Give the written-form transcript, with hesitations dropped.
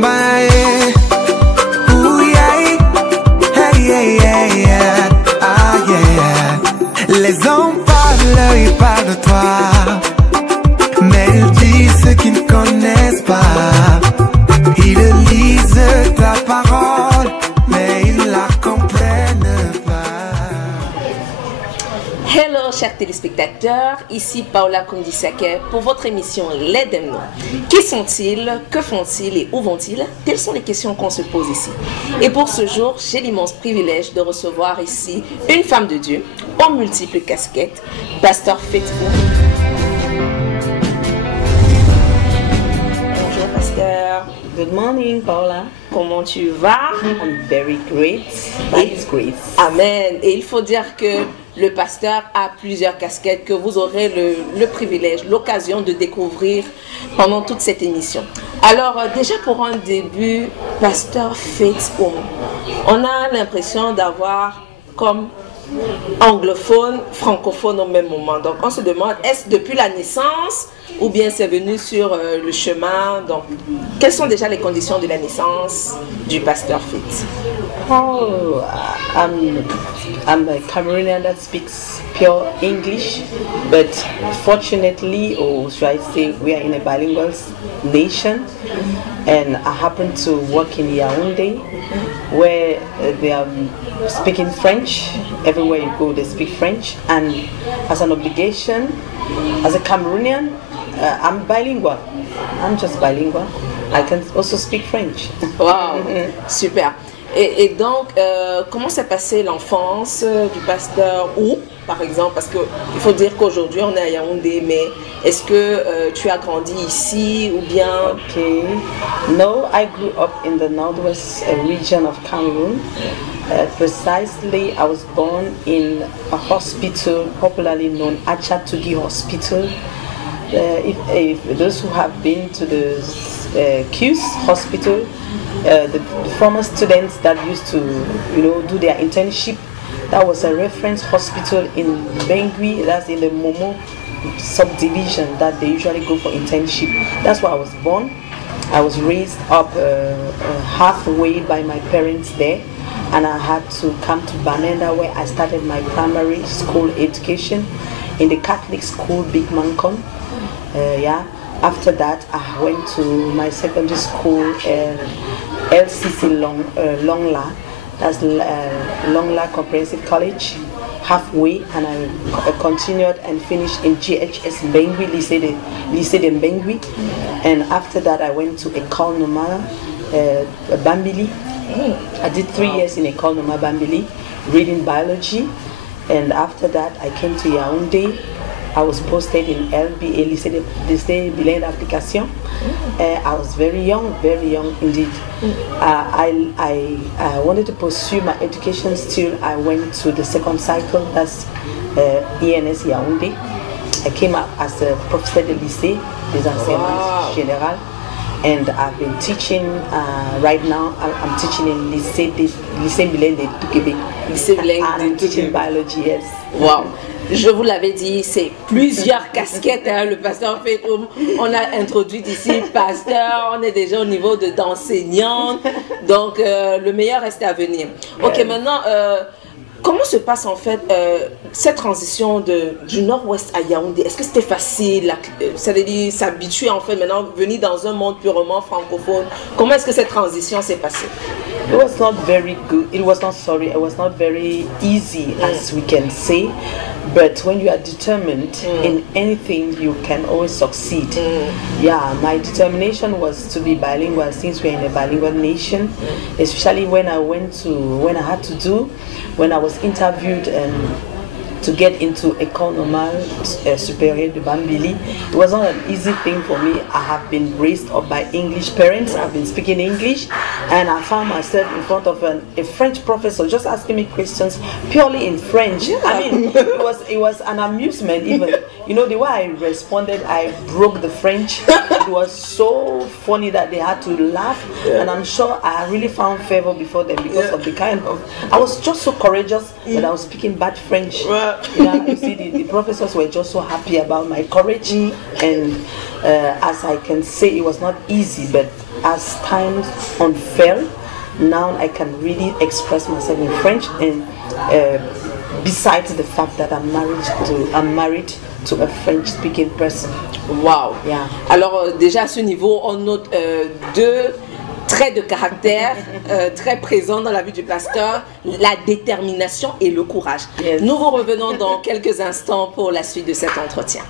Bye. Ooh, yeah. Hey, yeah, yeah, yeah. Ah, yeah. Les hommes parlent, ils parlent de toi, mais ils disent ce qu'ils ne connaissent pas. Ils lisent ta parole, mais ils la comprennent pas. Hello chers téléspectateurs, ici Paola Kondisake pour votre émission Les Demno. Qui sont-ils? Que font-ils et où vont-ils? Telles sont les questions qu'on se pose ici. Et pour ce jour, j'ai l'immense privilège de recevoir ici une femme de Dieu aux multiples casquettes, Pasteur Faith Oum. Bonjour Pasteur. Good morning, Paula. Comment tu vas? I'm very great. By His grace. Amen. Et il faut dire que le pasteur a plusieurs casquettes que vous aurez le privilège, l'occasion de découvrir pendant toute cette émission. Alors, déjà pour un début, Pasteur Faith Oum, on a l'impression d'avoir comme anglophone, francophone au même moment. Donc, on se demande, est-ce depuis la naissance ou bien c'est venu sur le chemin? Donc, quelles sont déjà les conditions de la naissance du Pasteur Faith? Oh, I'm a Cameroonian that speaks pure English, but fortunately, or should I say, we are in a bilingual nation, and I happen to work in Yaoundé, where they are speaking French. Everywhere you go, they speak French, and as an obligation, as a Cameroonian, I'm bilingual. I'm just bilingual. I can also speak French. Wow, super. Et donc, comment s'est passée l'enfance du pasteur Oum, par exemple? Parce qu'il faut dire qu'aujourd'hui, on est à Yaoundé, mais est-ce que tu as grandi ici ou bien... Okay. No, I grew up in the northwest region of Cameroon. Precisely, I was born in a hospital popularly known Achatugi Hospital. If those who have been to the QS Hospital, the former students that used to, do their internship, that was a reference hospital in Bengui, that's in the Momo subdivision that they usually go for internship. That's where I was born. I was raised up halfway by my parents there, and I had to come to Banenda where I started my primary school education in the Catholic school Big Mancon. After that, I went to my secondary school, LCC Longla, that's Longla Comprehensive College, halfway, and I continued and finished in GHS Bengui, Lycée de Bengui, and after that I went to École Normale Bambili. I did 3 years in École Normale Bambili, reading biology, and after that I came to Yaoundé. I was posted in LBA, Lycée Bilingue d'Application. I was very young indeed. I wanted to pursue my education still. I went to the second cycle, that's ENS Yaoundé. I came up as a professeur de lycée des enseignements généraux, and I've been teaching right now. I'm teaching in Lycée Bilingue de Québec. Lycée Bilingue I'm teaching biology, yes. Wow. Je vous l'avais dit, c'est plusieurs casquettes, hein, le pasteur Faith Oum. On a introduit ici pasteur, on est déjà au niveau d'enseignante, donc le meilleur reste à venir. Ok, maintenant, comment se passe en fait cette transition du nord-ouest à Yaoundé? Est-ce que c'était facile, ça veut dire s'habituer en fait maintenant, venir dans un monde purement francophone? Comment est-ce que cette transition s'est passée? It was not very good. It was not very easy, as we can say. But when you are determined in anything, you can always succeed. Yeah, my determination was to be bilingual since we're in a bilingual nation. Especially when I was interviewed to get into École Normale Supérieure de Bambili. It was not an easy thing for me. I have been raised up by English parents. I've been speaking English, and I found myself in front of a French professor just asking me questions purely in French. Yeah. I mean, it was an amusement even. The way I responded, I broke the French. It was so funny that they had to laugh, and I'm sure I really found favor before them because of the kind of... I was just so courageous that I was speaking bad French. You see, the professors were just so happy about my courage, and as I can say, it was not easy, but as time unfurled, now I can really express myself in French, and besides the fact that I'm married to a French-speaking person. Wow. Yeah. Alors déjà à ce niveau, on note deux traits de caractère très présents dans la vie du pasteur, la détermination et le courage. Yes. Nous vous revenons dans quelques instants pour la suite de cet entretien.